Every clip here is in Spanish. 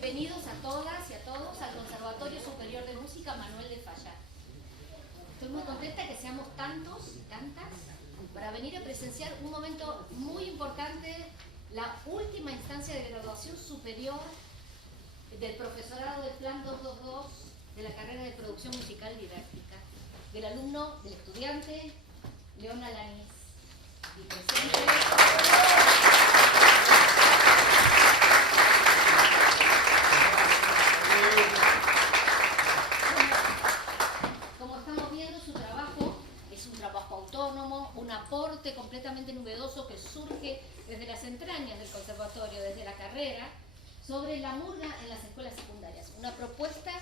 Bienvenidos a todas y a todos al Conservatorio Superior de Música Manuel de Falla. Estoy muy contenta que seamos tantos y tantas para venir a presenciar un momento muy importante, la última instancia de graduación superior del profesorado del Plan 222 de la carrera de Producción Musical Didáctica, del alumno, del estudiante León Alanis. Y presente. Como estamos viendo, su trabajo es un trabajo autónomo, un aporte completamente novedoso que surge desde las entrañas del conservatorio, desde la carrera, sobre la murga en las escuelas secundarias. Una propuesta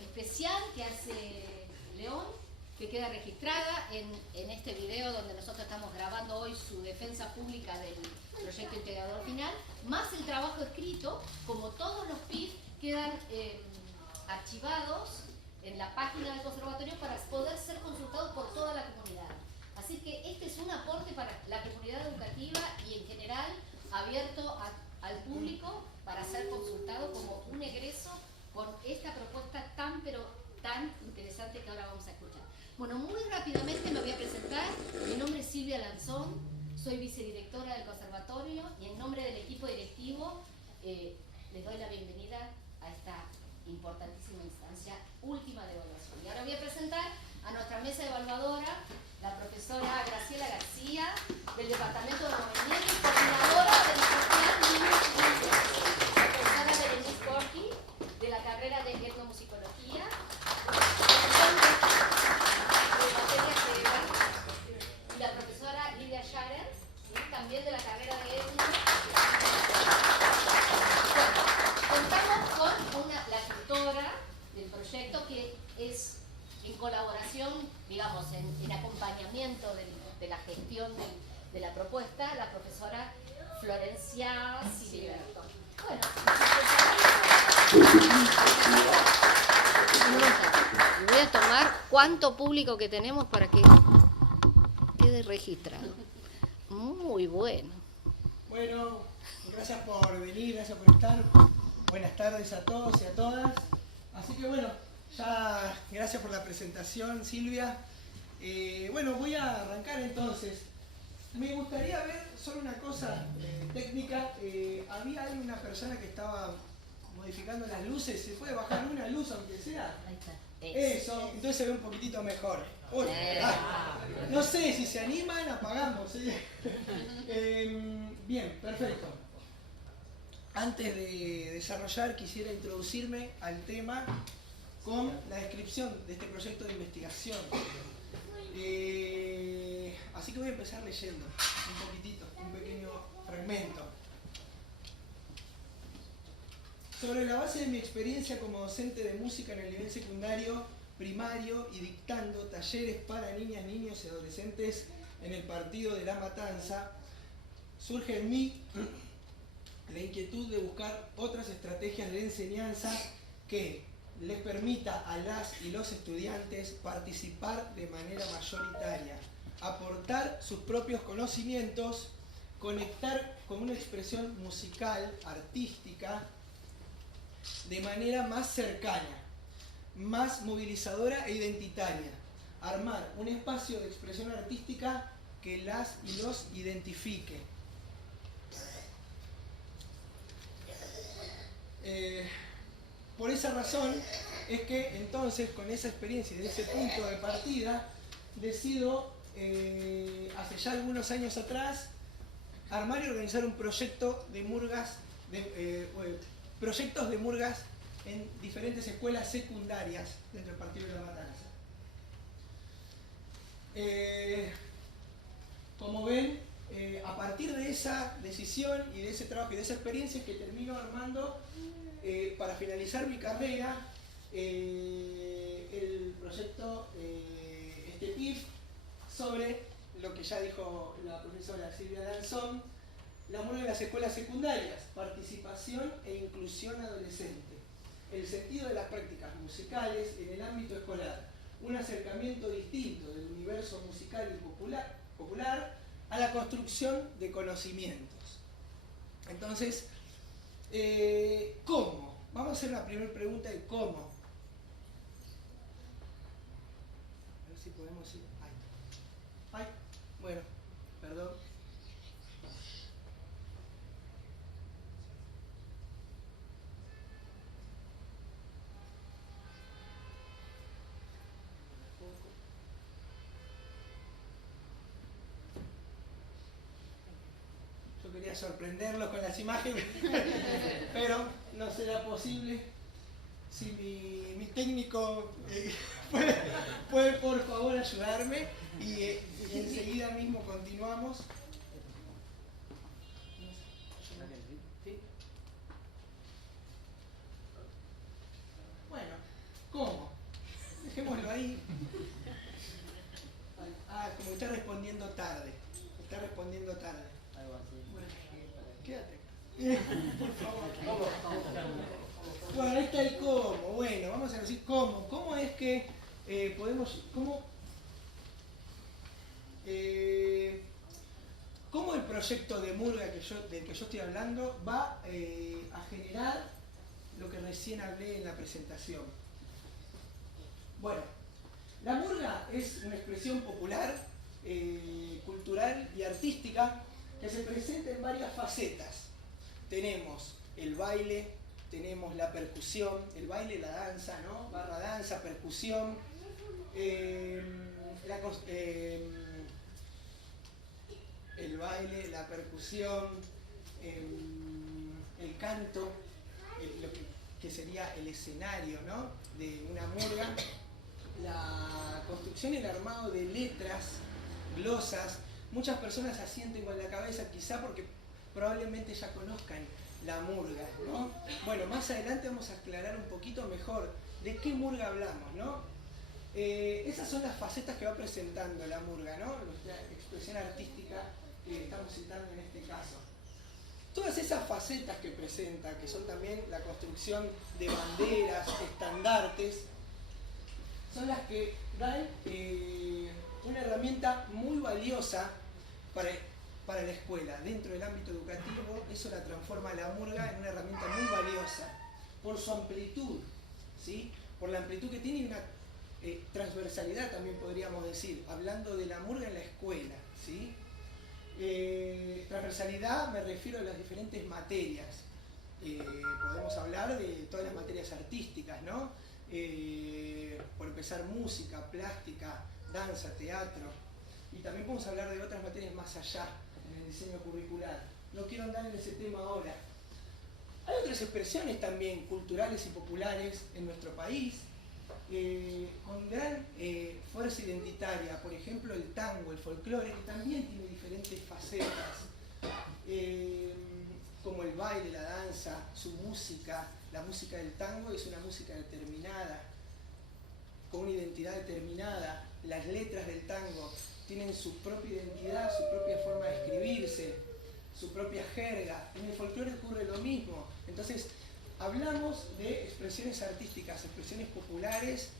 especial que hace León, que queda registrada en este video donde nosotros estamos grabando hoy su defensa pública del proyecto integrador final, más el trabajo escrito, como todos los PIB quedan archivados en la página del conservatorio para poder ser consultados por toda la comunidad. Así que este es un aporte para la comunidad educativa y en general abierto al público para ser consultado como un egreso con esta propuesta tan interesante que ahora vamos a escuchar. Bueno, muy rápidamente me voy a presentar. Mi nombre es Silvia Lanzón, soy vicedirectora del conservatorio y en nombre del equipo directivo les doy la bienvenida a esta importantísima instancia última de evaluación. Y ahora voy a presentar a nuestra mesa evaluadora, la profesora Graciela García, del Departamento de Movimiento, coordinadora del Plan Niños y Niñas, la profesora Berenice Corti, de la carrera de etnomusicología, y la profesora Lidia Scharen, también de la carrera de etno. Contamos con la tutora del proyecto que es en colaboración, digamos, en acompañamiento de la gestión de la propuesta, la profesora Florencia Siliberto. Bueno, voy a tomar cuánto público que tenemos para que quede registrado. Muy bueno. Bueno, gracias por venir, gracias por estar. Buenas tardes a todos y a todas. Así que bueno, ya gracias por la presentación, Silvia. Bueno, voy a arrancar entonces. Me gustaría ver solo una cosa técnica. Había ahí una persona que estaba modificando las luces. ¿Se puede bajar una luz aunque sea? Ahí está. Eso, entonces se ve un poquitito mejor. Uy, no sé, si se animan, apagamos. Bien, perfecto. Antes de desarrollar, quisiera introducirme al tema con la descripción de este proyecto de investigación. Así que voy a empezar leyendo un poquitito, un pequeño fragmento. Sobre la base de mi experiencia como docente de música en el nivel secundario, primario y dictando talleres para niñas, niños y adolescentes en el partido de La Matanza, surge en mí la inquietud de buscar otras estrategias de enseñanza que les permita a las y los estudiantes participar de manera mayoritaria, aportar sus propios conocimientos, conectar con una expresión musical, artística, de manera más cercana, más movilizadora e identitaria, armar un espacio de expresión artística que las y los identifique. Por esa razón es que entonces, con esa experiencia y de ese punto de partida, decido, hace ya algunos años atrás, armar y organizar un proyecto de murgas, proyectos de murgas en diferentes escuelas secundarias dentro del partido de La Matanza. Como ven, a partir de esa decisión y de ese trabajo y de esa experiencia es que termino armando, para finalizar mi carrera, el proyecto, este PIF, sobre lo que ya dijo la profesora Silvia Lanzón, la murga en las escuelas secundarias, participación e inclusión adolescente, el sentido de las prácticas musicales en el ámbito escolar, un acercamiento distinto del universo musical y popular a la construcción de conocimientos. Entonces, ¿cómo? vamos a hacer la primera pregunta de cómo. A ver si podemos ir. Ay, bueno, perdón. Yo quería sorprenderlos con las imágenes, pero no será posible. Si mi técnico puede por favor ayudarme y enseguida mismo continuamos. ¿Sí? Bueno, ¿cómo? Dejémoslo ahí. Como está respondiendo tarde. Está respondiendo tarde. Algo así. Bueno, quédate. Por favor. Bueno, ahí está el cómo. Bueno, vamos a decir cómo. ¿Cómo es que podemos... ¿Cómo el proyecto de murga del que yo estoy hablando va a generar lo que recién hablé en la presentación? Bueno, la murga es una expresión popular, cultural y artística que se presenta en varias facetas. Tenemos el baile, tenemos la percusión, el baile, la danza, ¿no? Barra danza, percusión, el baile, la percusión, el canto, lo que sería el escenario, ¿no? De una murga, la construcción y el armado de letras, glosas. Muchas personas asienten con la cabeza, quizá porque probablemente ya conozcan la murga, ¿no? Bueno, más adelante vamos a aclarar un poquito mejor de qué murga hablamos, ¿no? Esas son las facetas que va presentando la murga, ¿no? La expresión artística que estamos citando en este caso. Todas esas facetas que presenta, que son también la construcción de banderas, estandartes, son las que dan una herramienta muy valiosa para la escuela. Dentro del ámbito educativo, eso la transforma la murga en una herramienta muy valiosa por su amplitud, ¿sí? Por la amplitud que tiene y una transversalidad también podríamos decir, hablando de la murga en la escuela, ¿sí? Transversalidad me refiero a las diferentes materias. Podemos hablar de todas las materias artísticas, ¿no? Por empezar, música, plástica, danza, teatro. Y también podemos hablar de otras materias más allá, en el diseño curricular. No quiero andar en ese tema ahora. Hay otras expresiones también culturales y populares en nuestro país, con gran fuerza identitaria. Por ejemplo, el tango, el folclore, que también tiene diferentes facetas, como el baile, la danza, su música. La música del tango es una música determinada, con una identidad determinada. Las letras del tango tienen su propia identidad, su propia forma de escribirse, su propia jerga. En el folclore ocurre lo mismo. Entonces, hablamos de expresiones artísticas, expresiones populares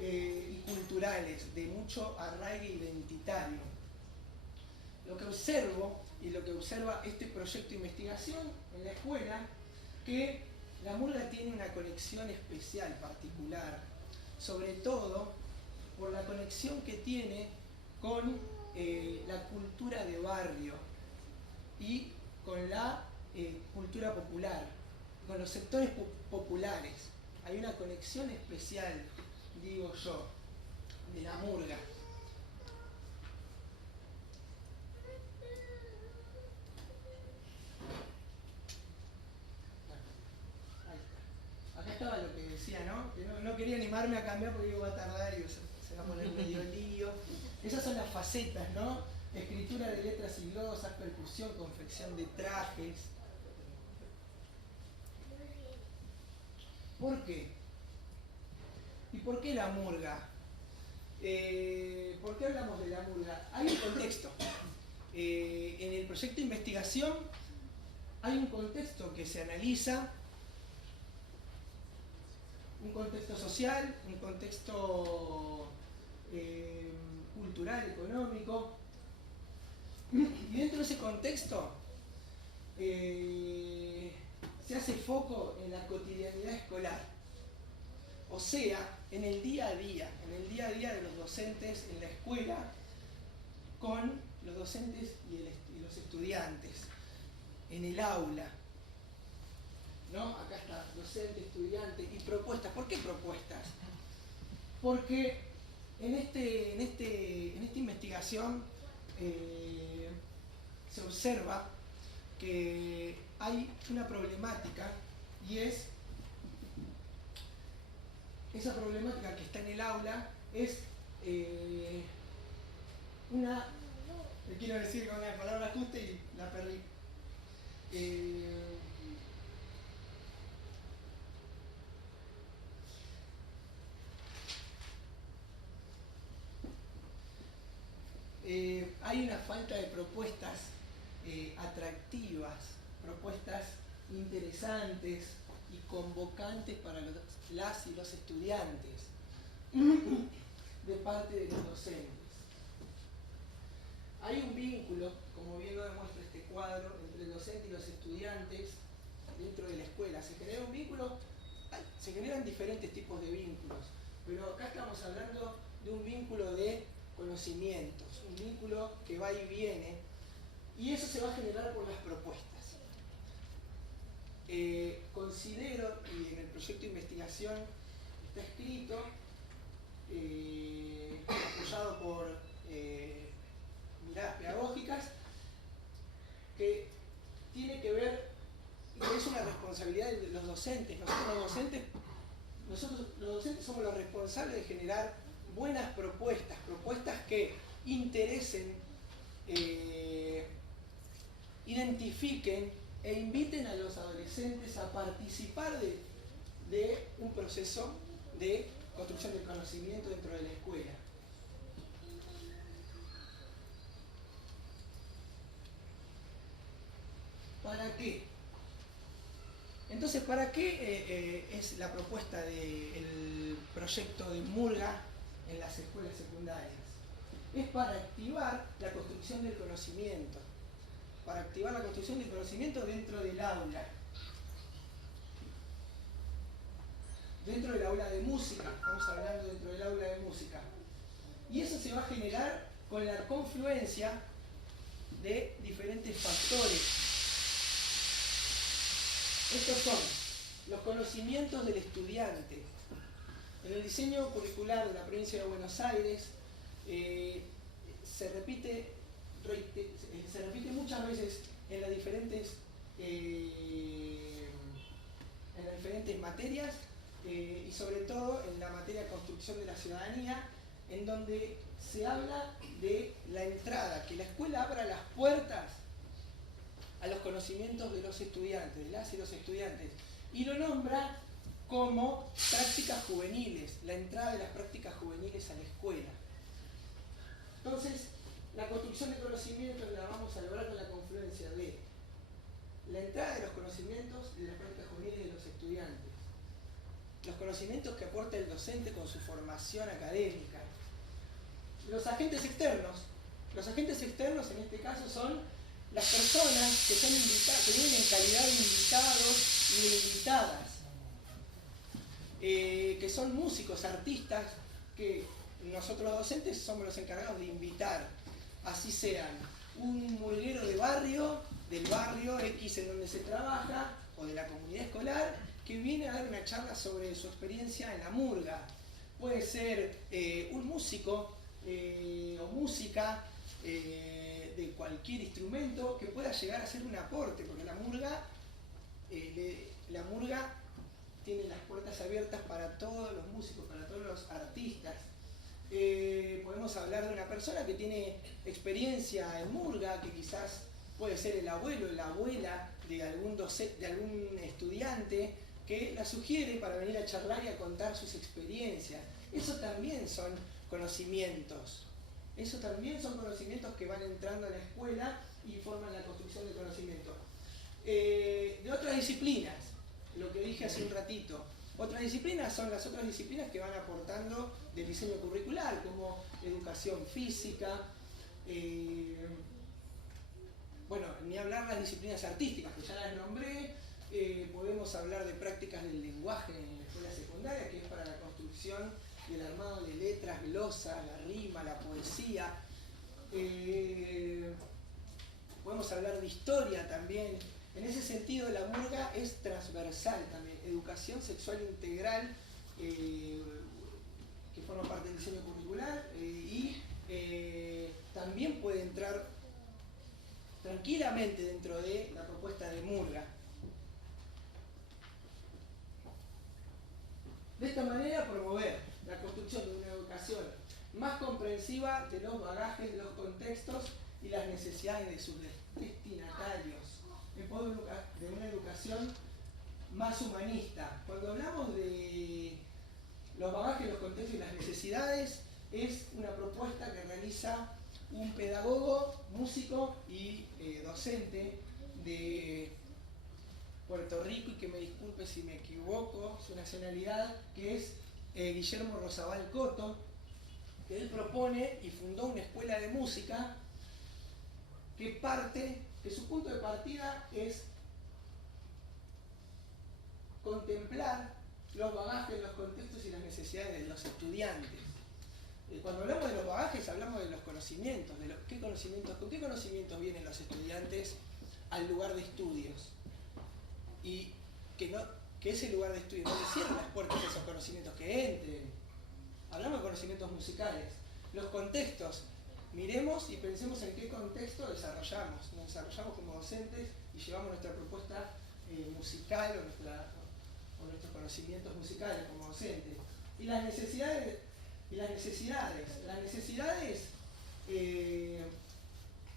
y culturales, de mucho arraigue identitario. Lo que observo y lo que observa este proyecto de investigación en la escuela, que la murga tiene una conexión especial, particular, sobre todo por la conexión que tiene con la cultura de barrio y con la cultura popular, con los sectores populares. Hay una conexión especial, digo yo, de la murga. Acá estaba lo que decía, ¿no? Que no quería animarme a cambiar porque iba a tardar y se va a poner medio lío. Esas son las facetas, ¿no? Escritura de letras y glosas, percusión, confección de trajes. ¿Por qué? ¿Y por qué la murga? ¿Por qué hablamos de la murga? Hay un contexto. En el proyecto de investigación hay un contexto que se analiza, un contexto social, un contexto cultural, económico, y dentro de ese contexto se hace foco en la cotidianidad escolar, o sea, en el día a día de los docentes en la escuela con los docentes y los estudiantes, en el aula. ¿No? Acá está, docente, estudiante y propuestas. ¿Por qué propuestas? Porque en esta investigación se observa que hay una problemática, y es esa problemática que está en el aula es le quiero decir con una palabra justa y la perdí. Hay una falta de propuestas atractivas, propuestas interesantes y convocantes para las y los estudiantes de parte de los docentes. Hay un vínculo, como bien lo demuestra este cuadro, entre el docente y los estudiantes dentro de la escuela. Se genera un vínculo, se generan diferentes tipos de vínculos, pero acá estamos hablando de un vínculo de conocimientos, un vínculo que va y viene, y eso se va a generar por las propuestas. Considero, y en el proyecto de investigación está escrito, apoyado por miradas pedagógicas, que tiene que ver, que es una responsabilidad de los docentes. Nosotros los docentes somos los responsables de generar buenas propuestas, propuestas que interesen, identifiquen e inviten a los adolescentes a participar de un proceso de construcción del conocimiento dentro de la escuela. ¿Para qué? Entonces, ¿para qué es la propuesta del proyecto de Murga en las escuelas secundarias? Es para activar la construcción del conocimiento, para activar la construcción del conocimiento dentro del aula. Dentro del aula de música, estamos hablando dentro del aula de música. Y eso se va a generar con la confluencia de diferentes factores. Estos son los conocimientos del estudiante. En el diseño curricular de la provincia de Buenos Aires se repite muchas veces en las diferentes materias y sobre todo en la materia de construcción de la ciudadanía, en donde se habla de la entrada, que la escuela abra las puertas a los conocimientos de los estudiantes, de las y los estudiantes, y lo nombra como prácticas juveniles, la entrada de las prácticas juveniles a la escuela. Entonces, la construcción de conocimientos la vamos a lograr con la confluencia de la entrada de los conocimientos de las prácticas juveniles de los estudiantes, los conocimientos que aporta el docente con su formación académica, los agentes externos en este caso son las personas que son invitadas, que vienen en calidad de invitados y de invitadas, que son músicos, artistas, que nosotros los docentes somos los encargados de invitar, así sean un murguero de barrio, del barrio X en donde se trabaja, o de la comunidad escolar, que viene a dar una charla sobre su experiencia en la murga. Puede ser un músico o música de cualquier instrumento que pueda llegar a ser un aporte, porque la murga tiene las puertas abiertas para todos los músicos, para todos los artistas. Podemos hablar de una persona que tiene experiencia en murga, que quizás puede ser el abuelo, la abuela de algún estudiante que la sugiere para venir a charlar y a contar sus experiencias. Eso también son conocimientos. Eso también son conocimientos que van entrando a la escuela y forman la construcción del conocimiento. De otras disciplinas, lo que dije hace un ratito, otras disciplinas son las otras disciplinas que van aportando del diseño curricular, como educación física, bueno, ni hablar las disciplinas artísticas, que ya las nombré, Podemos hablar de prácticas del lenguaje en la escuela secundaria, que es para la construcción y el armado de letras, glosas, la rima, la poesía. Podemos hablar de historia también. En ese sentido, la murga es transversal también. Educación sexual integral, que forma parte del diseño curricular, y también puede entrar tranquilamente dentro de la propuesta de murga. De esta manera, promover la construcción de una educación más comprensiva de los bagajes, de los contextos y las necesidades de sus destinatarios, en pos de una educación más humanista. Cuando hablamos de los bagajes, los contextos y las necesidades, es una propuesta que realiza un pedagogo, músico y docente de Puerto Rico, y que me disculpe si me equivoco su nacionalidad, que es Guillermo Rosabal Coto, que él propone y fundó una escuela de música que su punto de partida es contemplar los bagajes, los contextos y las necesidades de los estudiantes. Cuando hablamos de los bagajes, hablamos de los conocimientos, con qué conocimientos vienen los estudiantes al lugar de estudios. Y que ese lugar de estudio no le cierre las puertas a esos conocimientos, que entren. Hablamos de conocimientos musicales. Los contextos, miremos y pensemos en qué contexto desarrollamos. Nos desarrollamos como docentes y llevamos nuestra propuesta musical o nuestros conocimientos musicales como docentes. Y las necesidades,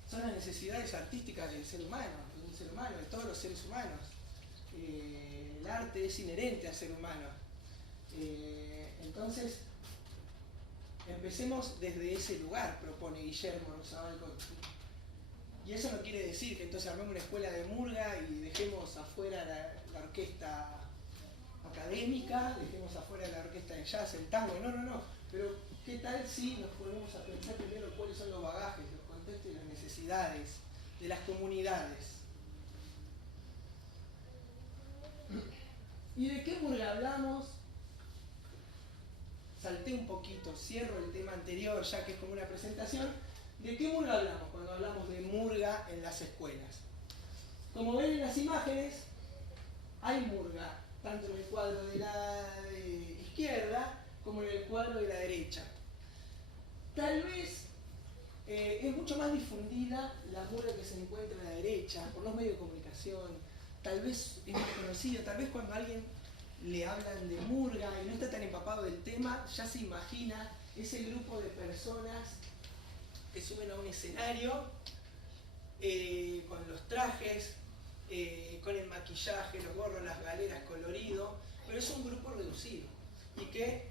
son las necesidades artísticas del ser humano, de todos los seres humanos. El arte es inherente al ser humano. Entonces, empecemos desde ese lugar, propone Guillermo Rosabal Coto. Y eso no quiere decir que entonces armemos una escuela de murga y dejemos afuera la orquesta académica, dejemos afuera la orquesta de jazz, el tango, no. Pero, ¿qué tal si nos ponemos a pensar primero cuáles son los bagajes, los contextos y las necesidades de las comunidades? ¿Y de qué murga hablamos? Salté un poquito, cierro el tema anterior, ya que es como una presentación. ¿De qué murga hablamos cuando hablamos de murga en las escuelas? Como ven en las imágenes, hay murga, tanto en el cuadro de la izquierda como en el cuadro de la derecha. Tal vez es mucho más difundida la murga que se encuentra a la derecha, por los medios de comunicación. Tal vez es más conocido, tal vez cuando a alguien le hablan de murga y no está tan empapado del tema, ya se imagina ese grupo de personas que suben a un escenario con los trajes, con el maquillaje, los gorros, las galeras, colorido, pero es un grupo reducido. Y que,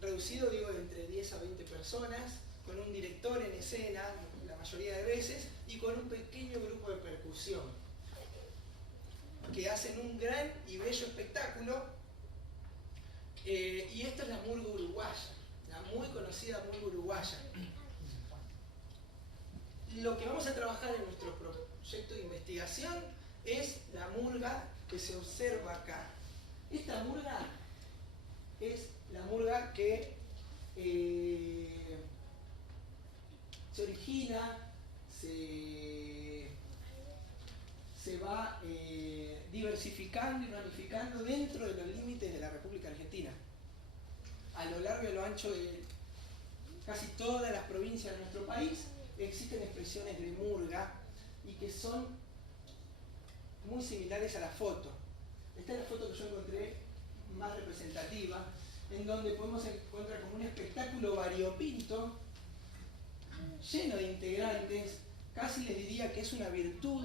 reducido digo, de entre 10 a 20 personas, con un director en escena, la mayoría de veces, y con un pequeño grupo de percusión, que hacen un gran y bello espectáculo. Y esta es la murga uruguaya, la muy conocida murga uruguaya. Lo que vamos a trabajar en nuestro proyecto de investigación es la murga que se observa acá. Esta murga es la murga que se origina, se va diversificando y ramificando dentro de los límites de la República Argentina. A lo largo y a lo ancho de casi todas las provincias de nuestro país existen expresiones de murga y que son muy similares a la foto. Esta es la foto que yo encontré más representativa, en donde podemos encontrar como un espectáculo variopinto, lleno de integrantes. Casi les diría que es una virtud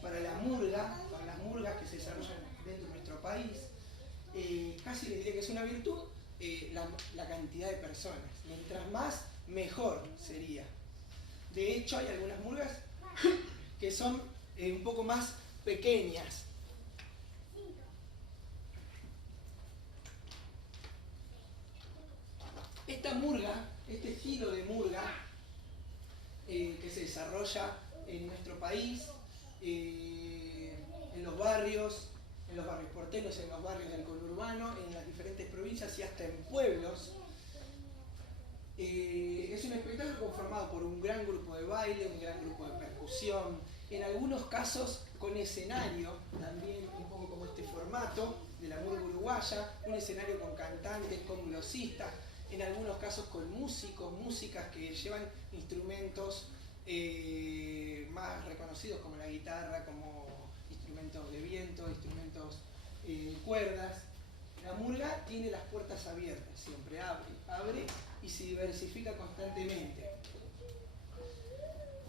para la murga, para las murgas que se desarrollan dentro de nuestro país. Casi les diría que es una virtud la cantidad de personas. Mientras más, mejor sería. De hecho, hay algunas murgas que son un poco más pequeñas. Esta murga, este estilo de murga que se desarrolla en nuestro país, en los barrios, en los barrios porteños, en los barrios del conurbano, en las diferentes provincias y hasta en pueblos. Es un espectáculo conformado por un gran grupo de baile, un gran grupo de percusión, en algunos casos con escenario, también un poco como este formato de la murga uruguaya, un escenario con cantantes, con glossistas, en algunos casos con músicos, músicas que llevan instrumentos más reconocidos como la guitarra, como instrumentos de viento, instrumentos cuerdas. La murga tiene las puertas abiertas, siempre abre y se diversifica constantemente.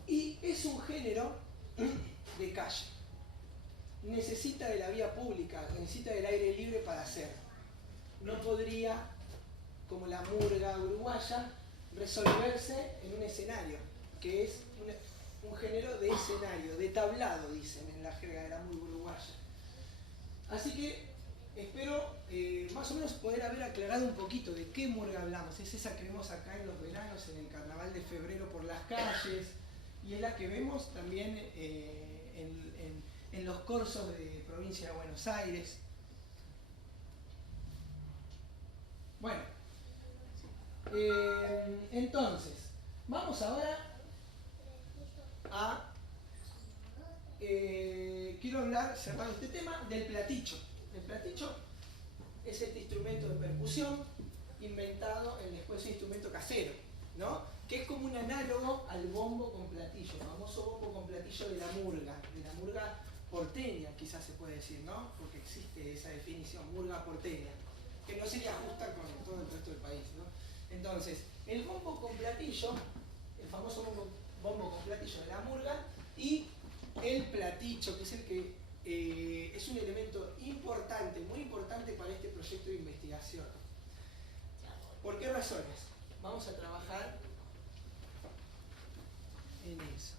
Y es un género de calle. Necesita de la vía pública, necesita del aire libre para hacer. No podría, como la murga uruguaya, resolverse en un escenario, que es un género de escenario, de tablado, dicen en la jerga de la murga uruguaya. Así que espero más o menos poder haber aclarado un poquito de qué murga hablamos. Es esa que vemos acá en los veranos, en el carnaval de febrero por las calles, y es la que vemos también en los corsos de provincia de Buenos Aires. Bueno, entonces, vamos ahora a... quiero hablar, cerrando este tema, del platicho. El platicho es este instrumento de percusión inventado en después un instrumento casero, ¿no? Que es como un análogo al bombo con platillo, el famoso bombo con platillo de la murga porteña, quizás se puede decir, ¿no? Porque existe esa definición, murga porteña, que no sería justa con todo el resto del país, ¿no? Entonces, el bombo con platillo, el famoso bombo con platillo de la murga, y el platicho, que es el que es un elemento importante, muy importante para este proyecto de investigación. ¿Por qué razones? Vamos a trabajar en eso.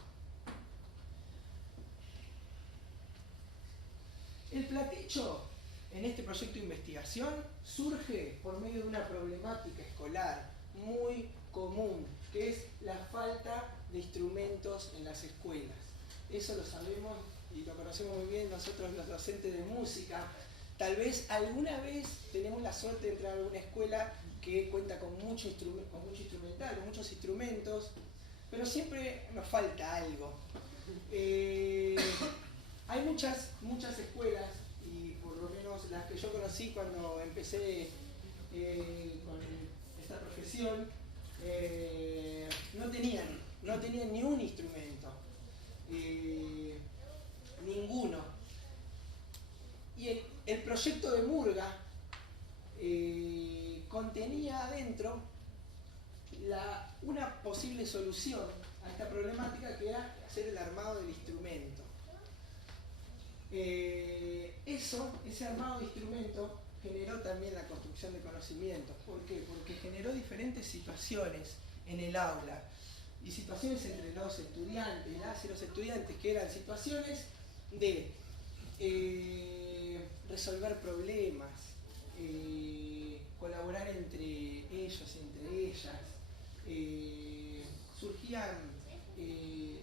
El platicho, en este proyecto de investigación, surge por medio de una problemática escolar muy común, que es la falta de instrumentos en las escuelas. Eso lo sabemos y lo conocemos muy bien nosotros los docentes de música. Tal vez alguna vez tenemos la suerte de entrar a alguna escuela que cuenta con mucho instrumental, con muchos instrumentos, pero siempre nos falta algo. Hay muchas escuelas, y por lo menos las que yo conocí cuando empecé con esta profesión, no tenían ni un instrumento, ninguno. Y el proyecto de murga contenía adentro una posible solución a esta problemática, que era hacer el armado del instrumento. Ese armado de instrumento generó también la construcción de conocimientos. ¿Por qué? Porque generó diferentes situaciones en el aula, y situaciones entre los estudiantes, las y los estudiantes, que eran situaciones de resolver problemas, colaborar entre ellos, entre ellas, surgían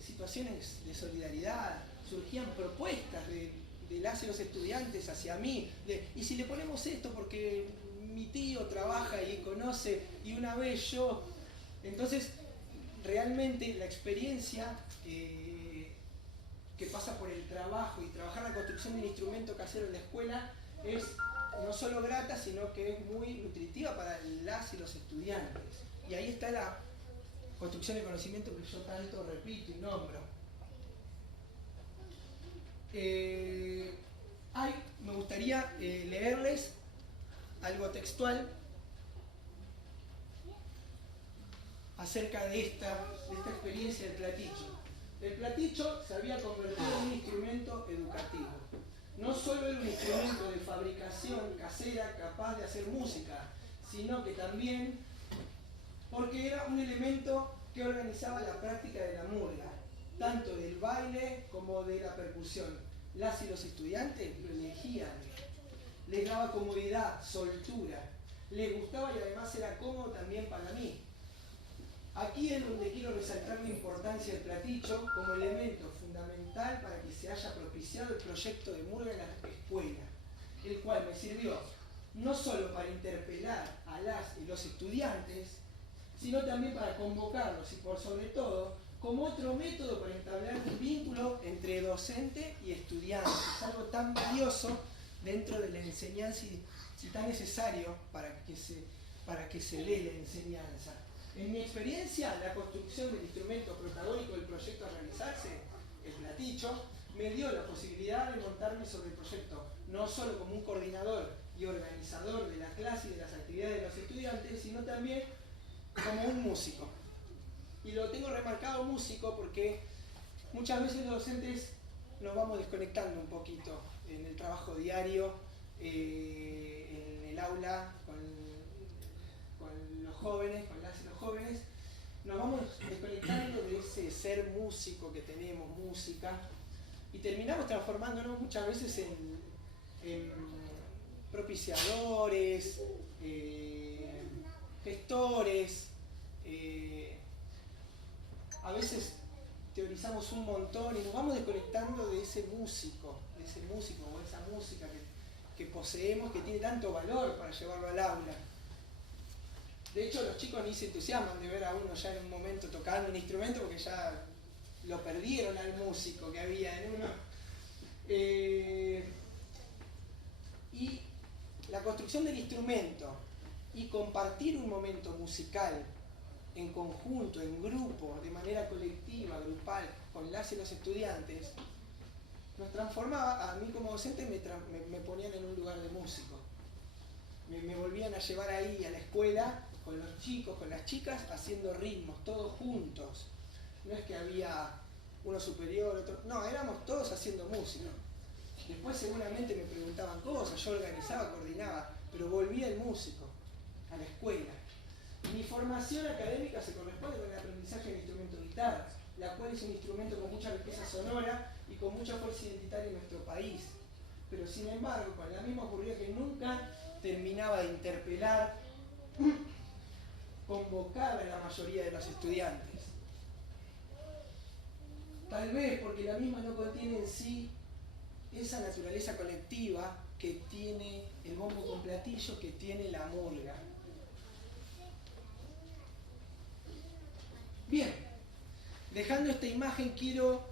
situaciones de solidaridad, surgían propuestas de las y los estudiantes hacia mí, y si le ponemos esto porque mi tío trabaja y conoce, y una vez yo. Entonces, realmente la experiencia que pasa por el trabajo y trabajar la construcción de un instrumento casero en la escuela es no solo grata, sino que es muy nutritiva para las y los estudiantes. Y ahí está la construcción de conocimiento que yo tanto repito y nombro. Me gustaría leerles algo textual acerca de esta experiencia del platicho. El platicho se había convertido en un instrumento educativo. No solo era un instrumento de fabricación casera capaz de hacer música, sino que también porque era un elemento que organizaba la práctica de la murga, tanto del baile como de la percusión. Las y los estudiantes lo elegían, les daba comodidad, soltura, les gustaba y además era cómodo también para mí. Aquí es donde quiero resaltar la importancia del platicho como elemento fundamental para que se haya propiciado el proyecto de murga en la escuela. el cual me sirvió no solo para interpelar a las y los estudiantes, sino también para convocarlos y por sobre todo como otro método para entablar un vínculo entre docente y estudiante. Es algo tan valioso dentro de la enseñanza y tan necesario para que se dé la enseñanza. En mi experiencia, la construcción del instrumento protagónico del proyecto a realizarse, el platicho, me dio la posibilidad de montarme sobre el proyecto, no solo como un coordinador y organizador de la clase y de las actividades de los estudiantes, sino también como un músico. Y lo tengo remarcado músico porque muchas veces los docentes nos vamos desconectando un poquito en el trabajo diario, en el aula, con los jóvenes, con las y los jóvenes, nos vamos desconectando de ese ser músico que tenemos, música, y terminamos transformándonos muchas veces en propiciadores, gestores, a veces teorizamos un montón y nos vamos desconectando de ese músico o esa música que poseemos, que tiene tanto valor para llevarlo al aula. De hecho, los chicos ni se entusiasman de ver a uno ya en un momento tocando un instrumento porque ya lo perdieron al músico que había en uno. Y la construcción del instrumento y compartir un momento musical en conjunto, en grupo, de manera colectiva, grupal, con las y los estudiantes, nos transformaba, a mí como docente me ponían en un lugar de músico. Me volvían a llevar ahí a la escuela con los chicos, con las chicas, haciendo ritmos, todos juntos. No es que había uno superior, otro... No, éramos todos haciendo música. Después seguramente me preguntaban cosas, yo organizaba, coordinaba, pero volvía el músico a la escuela. Mi formación académica se corresponde con el aprendizaje del instrumento guitarra, la cual es un instrumento con mucha riqueza sonora y con mucha fuerza identitaria en nuestro país. Pero sin embargo, con la misma ocurría que nunca terminaba de interpelar, convocar a la mayoría de los estudiantes. Tal vez porque la misma no contiene en sí esa naturaleza colectiva que tiene el bombo con platillo, que tiene la murga. Bien, dejando esta imagen quiero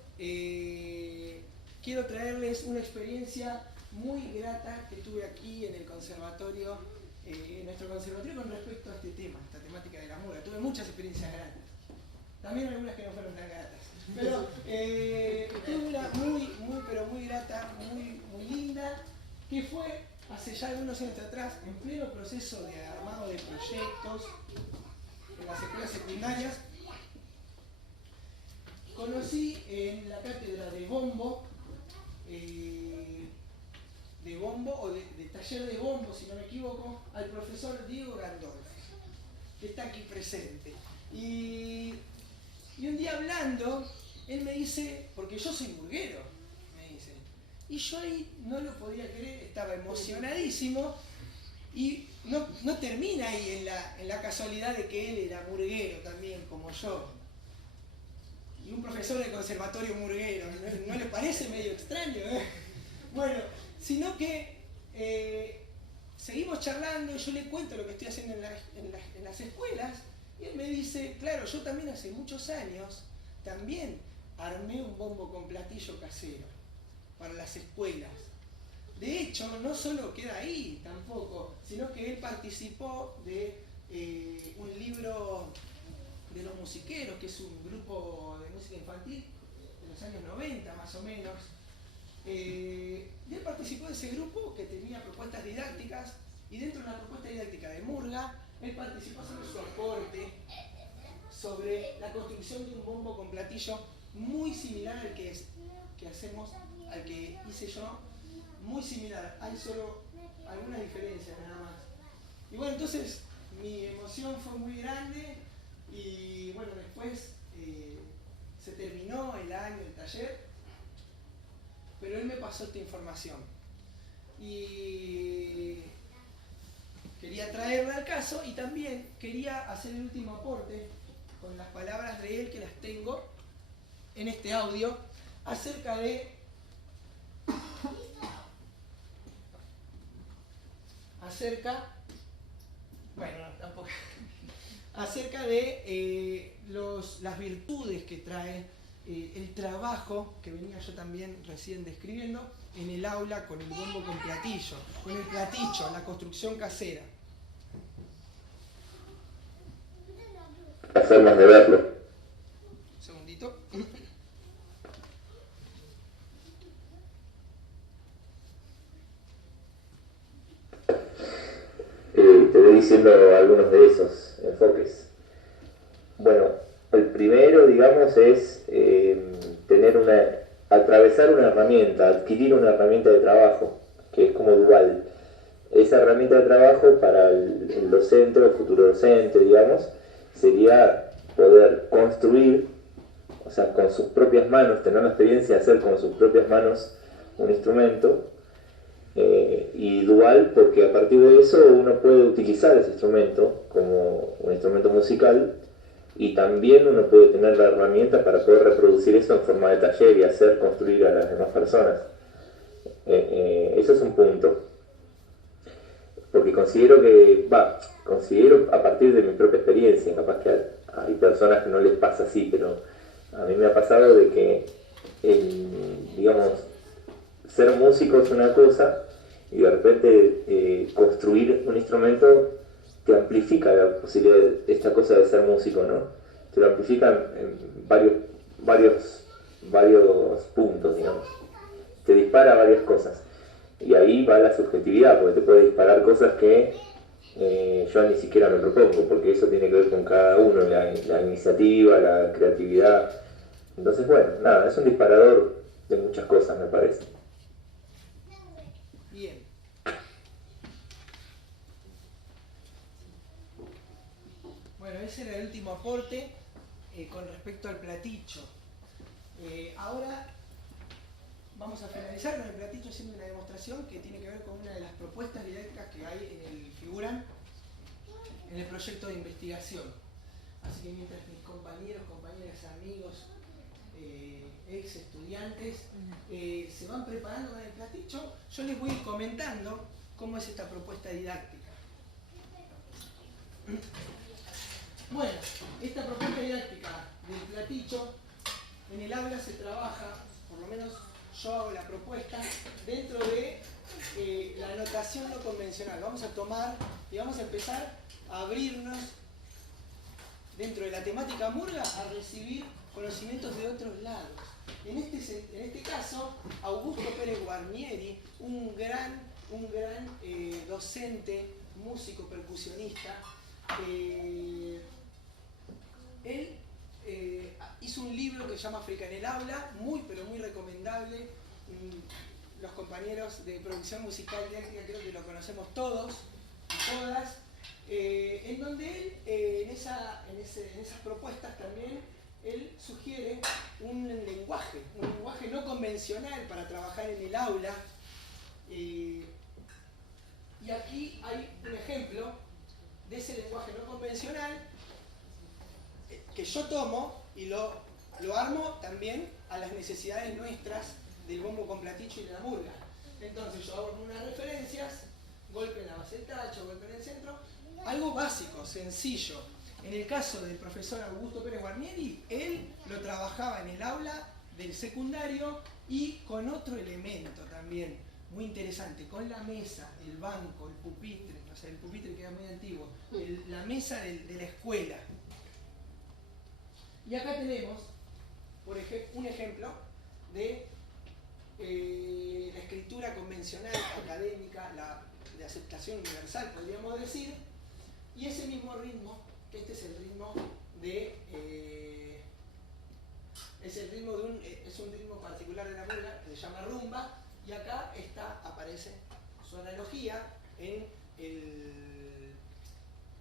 traerles una experiencia muy grata que tuve aquí en el conservatorio, en nuestro conservatorio con respecto a este tema, esta temática de la murga. Tuve muchas experiencias gratas, también algunas que no fueron tan gratas, pero tuve una muy grata, muy linda, que fue hace ya algunos años atrás, en pleno proceso de armado de proyectos en las escuelas secundarias. Conocí en la cátedra de bombo, o de taller de bombo, si no me equivoco, al profesor Diego Gandolfi, que está aquí presente. Y un día hablando, él me dice, porque yo soy murguero, me dice, y yo ahí no lo podía creer, estaba emocionadísimo, y no termina ahí en la casualidad de que él era murguero también, como yo. Y un profesor de conservatorio murguero, ¿no le parece medio extraño? Bueno, sino que seguimos charlando y yo le cuento lo que estoy haciendo en las escuelas y él me dice, claro, yo también hace muchos años también armé un bombo con platillo casero para las escuelas. De hecho, no solo queda ahí tampoco, sino que él participó de un libro de los musiqueros, que es un grupo de música infantil de los años 90 más o menos. Y él participó de ese grupo que tenía propuestas didácticas, y dentro de la propuesta didáctica de murga, él participó haciendo su aporte sobre la construcción de un bombo con platillo muy similar al que hacemos, al que hice yo, muy similar, hay solo algunas diferencias nada más. Y bueno, entonces mi emoción fue muy grande. Y bueno, después se terminó el año, el taller, pero él me pasó esta información. Y quería traerla al caso y también quería hacer el último aporte con las palabras de él, que las tengo en este audio, acerca de acerca, bueno, tampoco, acerca de las virtudes que trae el trabajo, que venía yo también recién describiendo, en el aula con el bombo con platillo, con el platicho, la construcción casera. Las formas de verlo. Un segundito. Te voy diciendo algunos de esos enfoques. Bueno, el primero, digamos, es atravesar una herramienta, adquirir una herramienta de trabajo, que es como dual. Esa herramienta de trabajo para el docente o futuro docente, digamos, sería poder construir, o sea, con sus propias manos, tener la experiencia de hacer con sus propias manos un instrumento, y dual porque a partir de eso uno puede utilizar ese instrumento como un instrumento musical y también uno puede tener la herramienta para poder reproducir eso en forma de taller y hacer construir a las demás personas. Eso es un punto. Porque considero a partir de mi propia experiencia, capaz que hay personas que no les pasa así, pero a mí me ha pasado de que, digamos, ser músico es una cosa y de repente construir un instrumento te amplifica la posibilidad de esta cosa de ser músico, ¿no? Te lo amplifica en varios puntos, digamos. Te dispara varias cosas. Y ahí va la subjetividad, porque te puede disparar cosas que yo ni siquiera me propongo, porque eso tiene que ver con cada uno, la iniciativa, la creatividad. Entonces, bueno, nada, es un disparador de muchas cosas, me parece. Bien. Bueno, ese era el último aporte con respecto al platicho. Ahora vamos a finalizar con el platicho haciendo una demostración que tiene que ver con una de las propuestas didácticas que hay figuran en el proyecto de investigación. Así que mientras mis compañeros, compañeras, amigos, ex estudiantes se van preparando con el platicho, yo les voy a ir comentando cómo es esta propuesta didáctica. Bueno, esta propuesta didáctica del platicho, en el aula se trabaja, por lo menos yo hago la propuesta, dentro de la notación no convencional. Vamos a tomar y vamos a empezar a abrirnos dentro de la temática murga a recibir conocimientos de otros lados. En este caso, Augusto Pérez Guarnieri, un gran docente, músico, percusionista, él hizo un libro que se llama África en el aula, pero muy recomendable. Los compañeros de producción musical didáctica creo que lo conocemos todos y todas, en donde él, en esas propuestas también, él sugiere un lenguaje no convencional para trabajar en el aula. Y aquí hay un ejemplo de ese lenguaje no convencional que yo tomo y lo armo también a las necesidades nuestras del bombo con platicho y de la murga. Entonces yo hago unas referencias, golpe en la base del tacho, golpe en el centro, algo básico, sencillo. En el caso del profesor Augusto Pérez Guarnieri, él lo trabajaba en el aula del secundario y con otro elemento también muy interesante, con la mesa, el banco, el pupitre, o sea, el pupitre queda muy antiguo, la mesa de la escuela. Y acá tenemos, por ejemplo, un ejemplo de la escritura convencional, académica, de aceptación universal, podríamos decir, y ese mismo ritmo, que este es el ritmo es un ritmo particular de la murga, que se llama rumba, y acá aparece su analogía en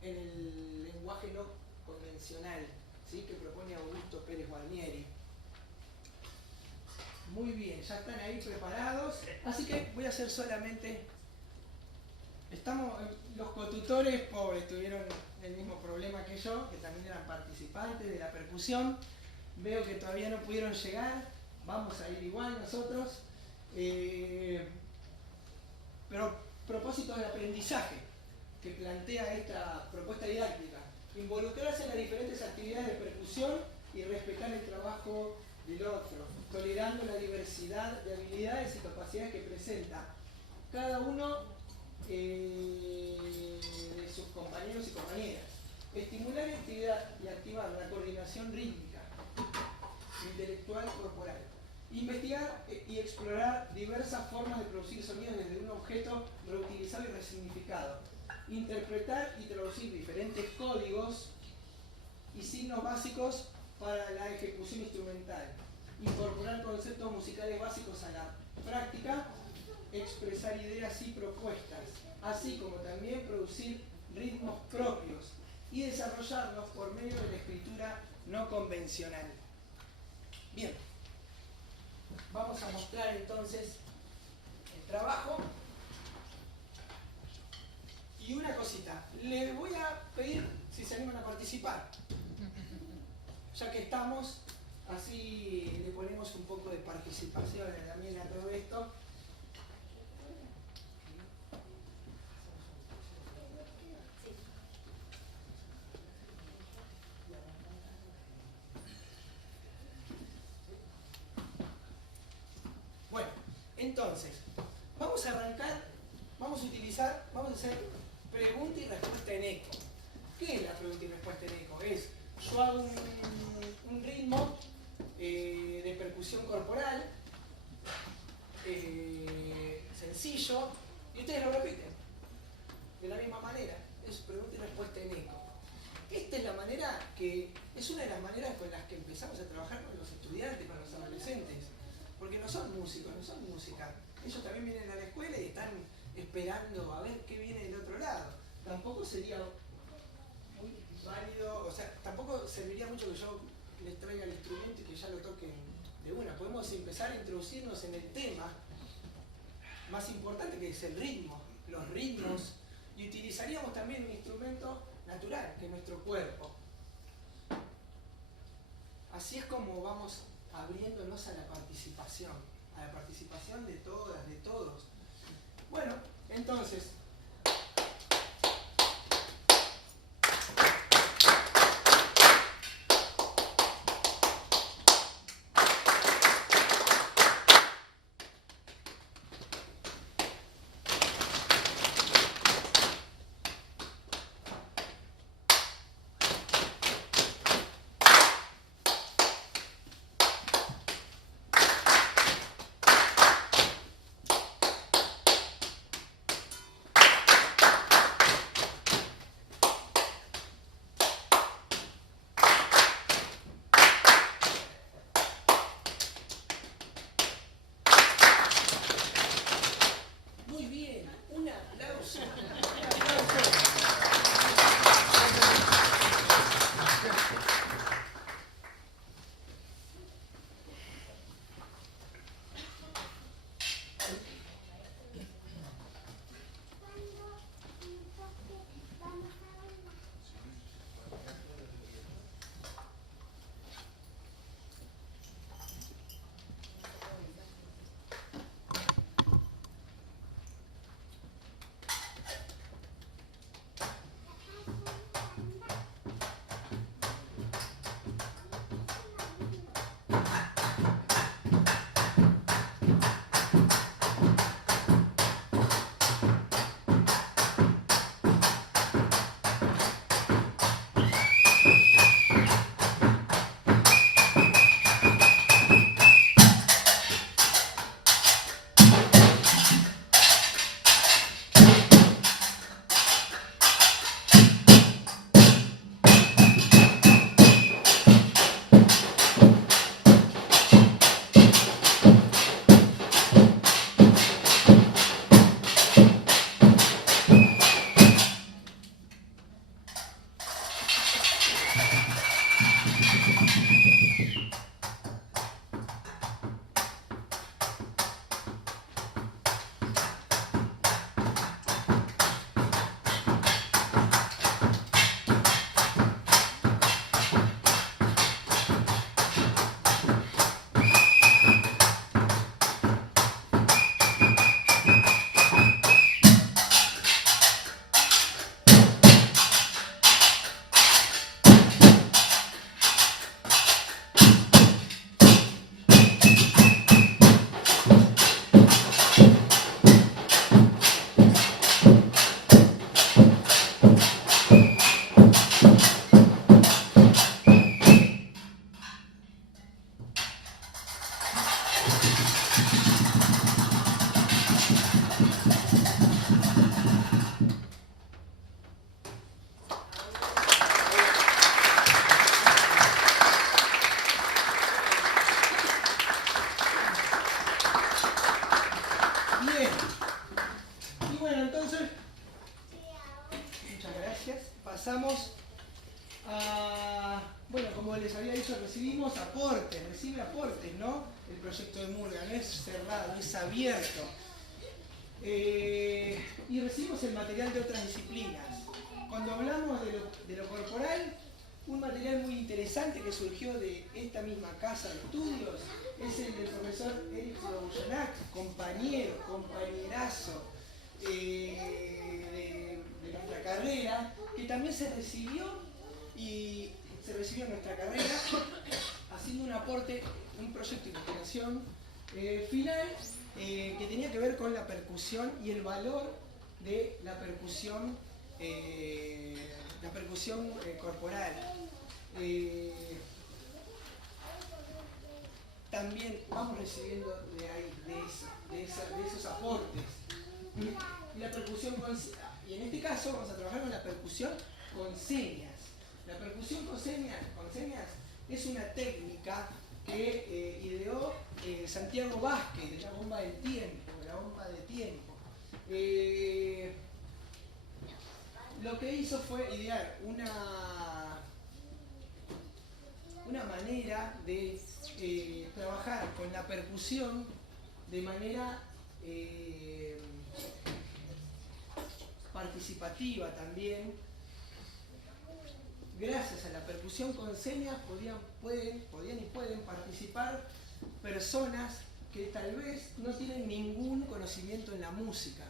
el lenguaje no convencional, ¿sí?, que propone Augusto Pérez Guarnieri. Muy bien, ya están ahí preparados, así que voy a hacer solamente... Los cotutores, pobres, tuvieron el mismo problema que yo, que también eran participantes de la percusión. Veo que todavía no pudieron llegar, vamos a ir igual nosotros. Pero propósitos de aprendizaje que plantea esta propuesta didáctica. Involucrarse en las diferentes actividades de percusión y respetar el trabajo del otro, tolerando la diversidad de habilidades y capacidades que presenta cada uno de sus compañeros y compañeras. Estimular y activar la coordinación rítmica, intelectual, corporal. Investigar y explorar diversas formas de producir sonidos desde un objeto reutilizado y resignificado. Interpretar y traducir diferentes códigos y signos básicos para la ejecución instrumental. Incorporar conceptos musicales básicos a la práctica. Expresar ideas y propuestas, así como también producir ritmos propios y desarrollarlos por medio de la escritura no convencional. Bien, vamos a mostrar entonces el trabajo. Y una cosita, les voy a pedir si se animan a participar. Ya que estamos, así le ponemos un poco de participación también a todo esto. Bueno, entonces, vamos a arrancar, vamos a hacer pregunta y respuesta en eco. ¿Qué es la pregunta y respuesta en eco? Es, yo hago un ritmo de percusión corporal, sencillo, y ustedes lo repiten de la misma manera. Es pregunta y respuesta en eco. Esta es la manera es una de las maneras con las que empezamos a trabajar con los estudiantes, con los adolescentes, porque no son músicos, no son música. Ellos también vienen a la escuela y están esperando a ver qué viene del otro lado. Tampoco sería muy válido, o sea, tampoco serviría mucho que yo les traiga el instrumento y que ya lo toquen de una. Podemos empezar a introducirnos en el tema más importante, que es el ritmo, los ritmos, y utilizaríamos también un instrumento natural, que es nuestro cuerpo. Así es como vamos abriéndonos a la participación de todas, de todos. Bueno, entonces, proyecto de murga, no es cerrado, es abierto. Y recibimos el material de otras disciplinas. Cuando hablamos de lo corporal, un material muy interesante que surgió de esta misma casa de estudios es el del profesor Eric Froboyanak, compañerazo de nuestra carrera, que también se recibió en nuestra carrera haciendo un aporte, un proyecto de investigación final que tenía que ver con la percusión y el valor de la percusión corporal. También vamos recibiendo de ahí, de esos aportes. Y la percusión y en este caso vamos a trabajar con la percusión con señas. La percusión con señas es una técnica que ideó Santiago Vázquez, de la bomba del tiempo, lo que hizo fue idear una manera de trabajar con la percusión de manera participativa también. Gracias a la percusión con señas podían y pueden participar personas que tal vez no tienen ningún conocimiento en la música.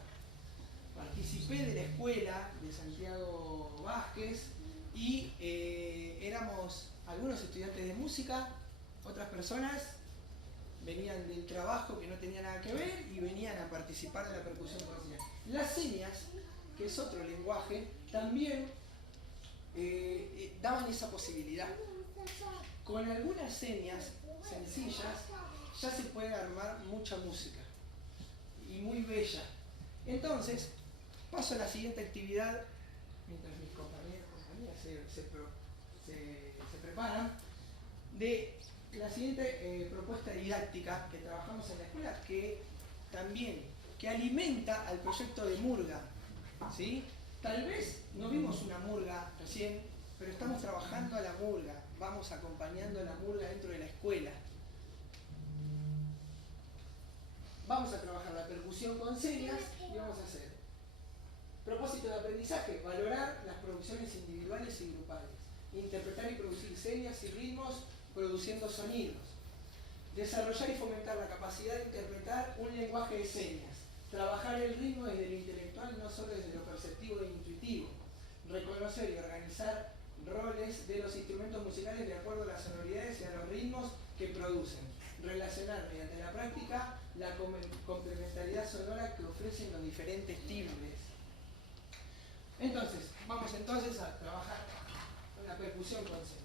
Participé de la escuela de Santiago Vázquez y éramos algunos estudiantes de música, otras personas venían del trabajo que no tenía nada que ver y venían a participar de la percusión con señas. Las señas, que es otro lenguaje, también daban esa posibilidad. Con algunas señas sencillas ya se puede armar mucha música y muy bella. Entonces, paso a la siguiente actividad, mientras mis compañeras se preparan, de la siguiente propuesta didáctica que trabajamos en la escuela, que alimenta al proyecto de murga, ¿sí? Tal vez no vimos una murga recién, pero estamos trabajando a la murga, vamos acompañando a la murga dentro de la escuela. Vamos a trabajar la percusión con señas y vamos a hacer propósito de aprendizaje, valorar las producciones individuales y grupales, interpretar y producir señas y ritmos produciendo sonidos, desarrollar y fomentar la capacidad de interpretar un lenguaje de señas, trabajar el ritmo desde lo intelectual, no solo desde lo perceptivo e intuitivo, reconocer y organizar roles de los instrumentos musicales de acuerdo a las sonoridades y a los ritmos que producen, relacionar mediante la práctica la complementariedad sonora que ofrecen los diferentes timbres. Entonces, vamos a trabajar con la percusión con señas.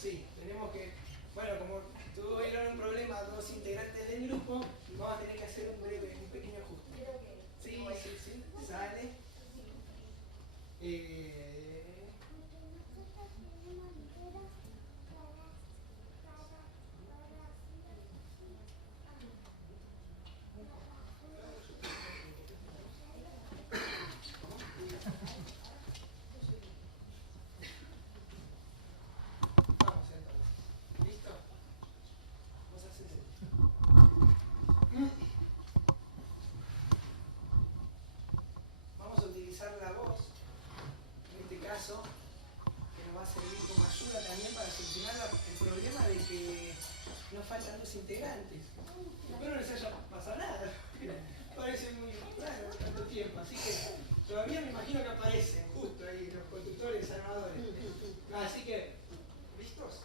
Sí, tenemos que, bueno, como tuvieron un problema dos integrantes del grupo, vamos a tener que hacer un pequeño ajuste. Sí, sale. La voz, en este caso, que nos va a servir como ayuda también para solucionar el problema de que nos faltan dos integrantes. Espero no les haya pasado nada, parece muy raro tanto tiempo, así que todavía me imagino que aparecen justo ahí los conductores armadores. Así que, ¿listos?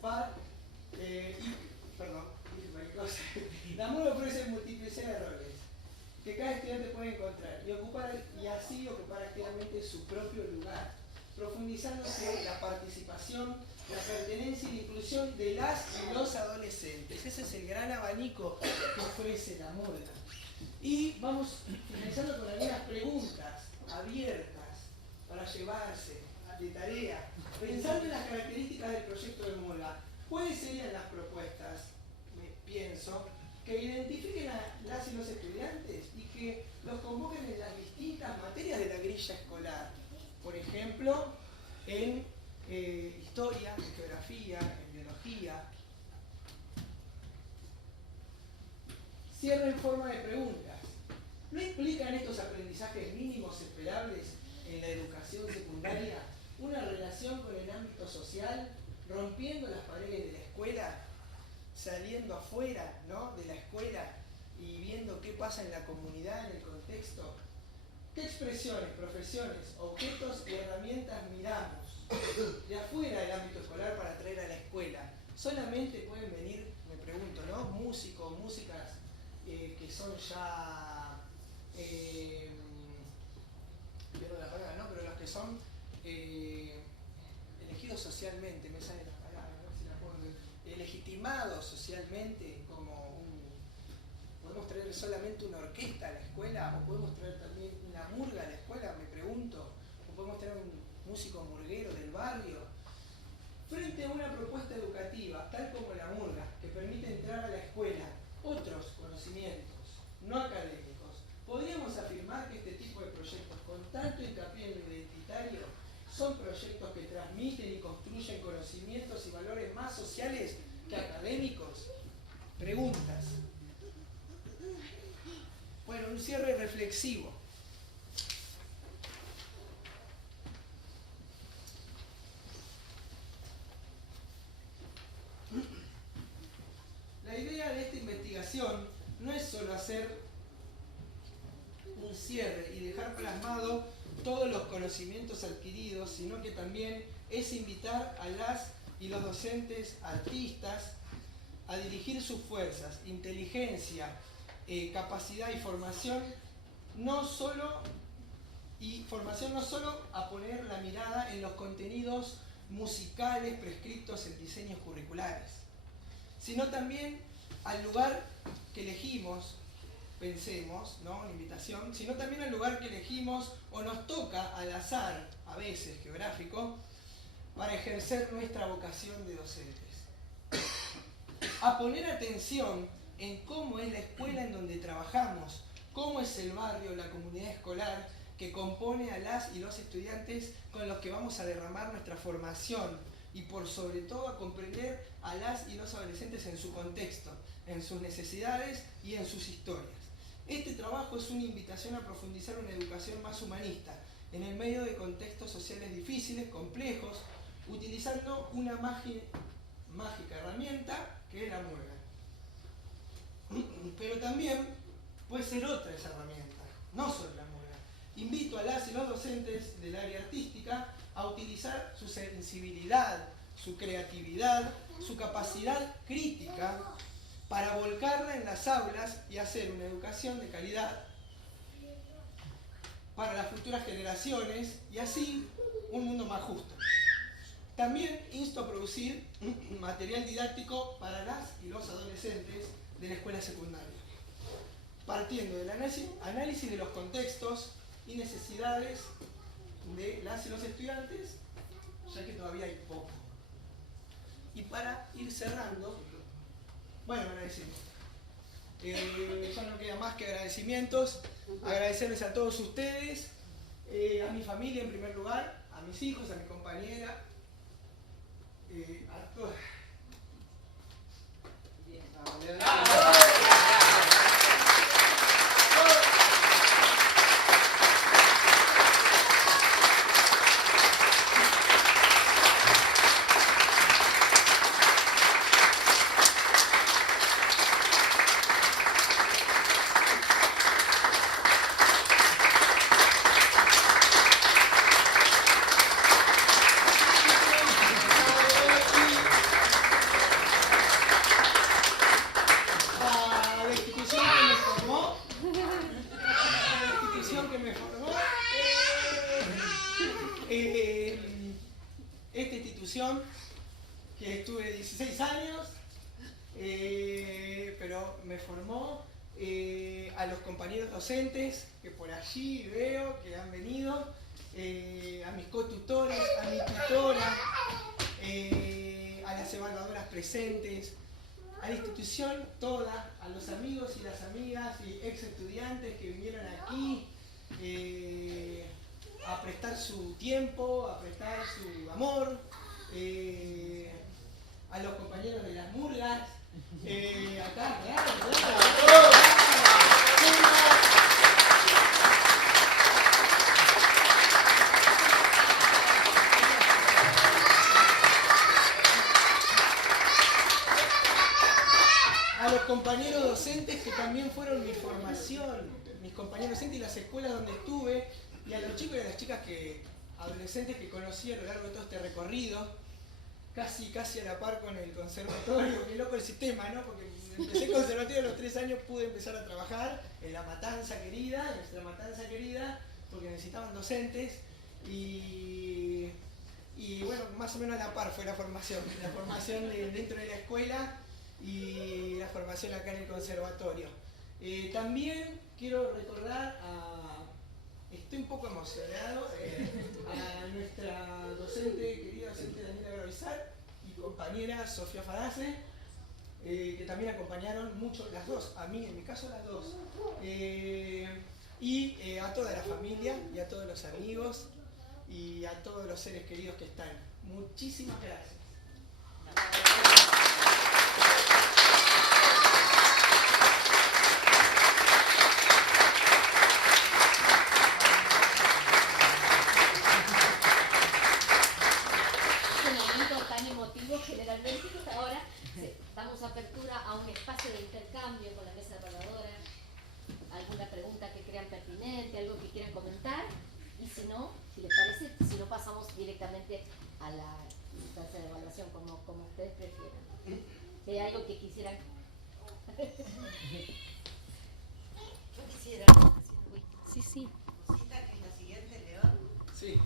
ocupar la murga ofrece multiplicidad de roles que cada estudiante puede encontrar y así ocupar activamente su propio lugar, profundizándose la participación, la pertenencia y la inclusión de las y los adolescentes. Ese es el gran abanico que ofrece la murga. Y vamos finalizando con algunas preguntas abiertas para llevarse de tarea. Pensando en las características del proyecto de murga, ¿cuáles serían las propuestas? Pienso que identifiquen a las y los estudiantes y que los convoquen en las distintas materias de la grilla escolar. Por ejemplo, en historia, en geografía, en biología. Cierro en forma de preguntas. ¿No implican estos aprendizajes mínimos esperables en la educación secundaria una relación con el ámbito social, rompiendo las paredes de la escuela, saliendo afuera, ¿no?, de la escuela y viendo qué pasa en la comunidad, en el contexto? ¿Qué expresiones, profesiones, objetos y herramientas miramos de afuera del ámbito escolar para traer a la escuela? Solamente pueden venir, me pregunto, ¿no?, músicos, músicas que son ya, pierdo la palabra, ¿no?, pero los que son elegidos socialmente, me sale la palabra, a ver si la puedo ver, legitimados socialmente como ¿podemos traer solamente una orquesta a la escuela o podemos traer también una murga a la escuela? Me pregunto. ¿O podemos traer un músico murguero del barrio? Frente a una propuesta educativa, tal como la murga, que permite entrar a la escuela otros conocimientos no académicos, ¿podríamos afirmar que este tipo de proyectos, con tanto hincapié en lo identitario, son proyectos que transmiten y construyen conocimientos y valores más sociales que académicos? Preguntas. Bueno, un cierre reflexivo. La idea de esta investigación no es solo hacer un cierre y dejar plasmado todos los conocimientos adquiridos, sino que también es invitar a las y los docentes, artistas, a dirigir sus fuerzas, inteligencia, capacidad y formación, no solo a poner la mirada en los contenidos musicales prescriptos en diseños curriculares, sino también al lugar que elegimos, pensemos, ¿no?, una invitación, sino también al lugar que elegimos o nos toca al azar, a veces geográfico, para ejercer nuestra vocación de docentes. A poner atención en cómo es la escuela en donde trabajamos, cómo es el barrio, la comunidad escolar que compone a las y los estudiantes con los que vamos a derramar nuestra formación y por sobre todo a comprender a las y los adolescentes en su contexto, en sus necesidades y en sus historias. Este trabajo es una invitación a profundizar una educación más humanista, en el medio de contextos sociales difíciles, complejos, utilizando una mágica herramienta que es la murga. Pero también puede ser otra esa herramienta, no solo la murga. Invito a las y los docentes del área artística a utilizar su sensibilidad, su creatividad, su capacidad crítica para volcarla en las aulas y hacer una educación de calidad para las futuras generaciones y así un mundo más justo. También insto a producir material didáctico para las y los adolescentes de la escuela secundaria, partiendo del análisis de los contextos y necesidades de las y los estudiantes, ya que todavía hay poco. Y para ir cerrando, bueno, agradecimientos. Ya no queda más que agradecimientos. Agradecerles a todos ustedes, a mi familia en primer lugar, a mis hijos, a mi compañera, a todos. esta institución, que estuve 16 años, pero me formó, a los compañeros docentes que por allí veo que han venido, a mis cotutores, a mi tutora, a las evaluadoras presentes, a la institución toda, a los amigos y las amigas y ex estudiantes que vinieron aquí a prestar su tiempo, a prestar su amor, a los compañeros de las murgas, acá, claro. A los compañeros docentes que también fueron mi formación, mis compañeros docentes y las escuelas donde estuve, y a los chicos y a las chicas adolescentes que conocí a lo largo de todo este recorrido, casi a la par con el conservatorio. Qué loco el sistema, ¿no? Porque empecé el conservatorio a los 3 años, pude empezar a trabajar en la Matanza querida, en nuestra Matanza querida, porque necesitaban docentes, y bueno, más o menos a la par fue la formación dentro de la escuela y la formación acá en el conservatorio. También quiero recordar estoy un poco emocionado, a nuestra querida docente Daniela Gravizar y compañera Sofía Fadace, que también acompañaron mucho, las dos, a mí en mi caso las dos, y a toda la familia y a todos los amigos y a todos los seres queridos que están. Muchísimas gracias. Generalmente ahora damos apertura a un espacio de intercambio con la mesa evaluadora, alguna pregunta que crean pertinente, algo que quieran comentar, y si no, si les parece, si no pasamos directamente a la instancia de evaluación, como ustedes prefieran. Si hay algo que quisieran. Yo quisiera Sí, sí. cosita que es la siguiente, León. Sí.